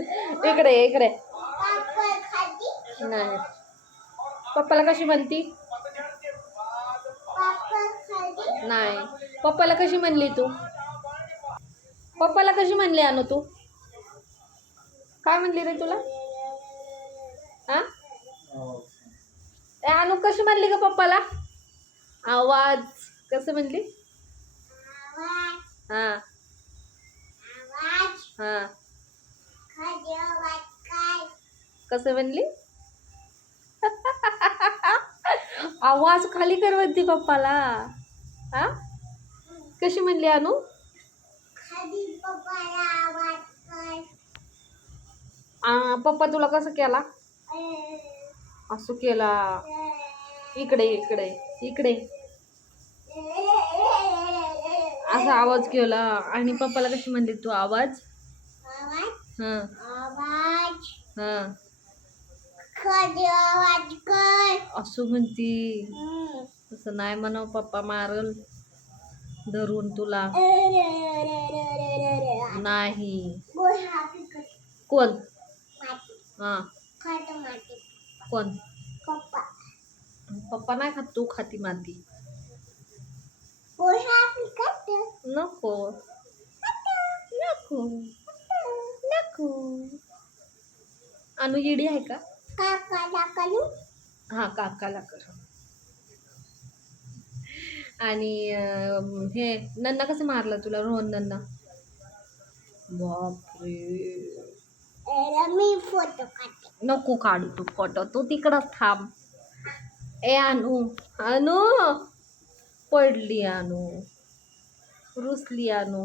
इकडे इकडे. नाही. पप्पाला कशी म्हणती? नाही. पप्पाला कशी म्हणली तू? पप्पाला कशी म्हणली आणू तू? काय म्हणली रे तुला? हा आणू कशी म्हणली का पप्पाला? आवाज. कसं म्हणली? हा. हा. कसं म्हणली? आवाज खाली कर म्हणती पप्पाला. हा? कशी म्हणली आ, पप्पा तुला कसं केला? असं केला. इकडे इकडे इकडे. असा आवाज केला. आणि पप्पाला कशी म्हणली तू? आवाज? हा. हा. असं म्हणती. तसं नाही म्हणाव पप्पा मारल. धरून तुला. नाही. कोण? हा. कोण? पप्पा. नाही खात तू खाती माती. नको. नको. नको. अनु येडी आहे का? हा काकाला कर. आणि हे नन्ना कसं मारलं तुला? रोहन नन्ना. बापरे. मी फोटो काढते. नको काढू तू फोटो तू तिकडंच थांब. ए अनु अनु! पडली अनु. रुसली अनु.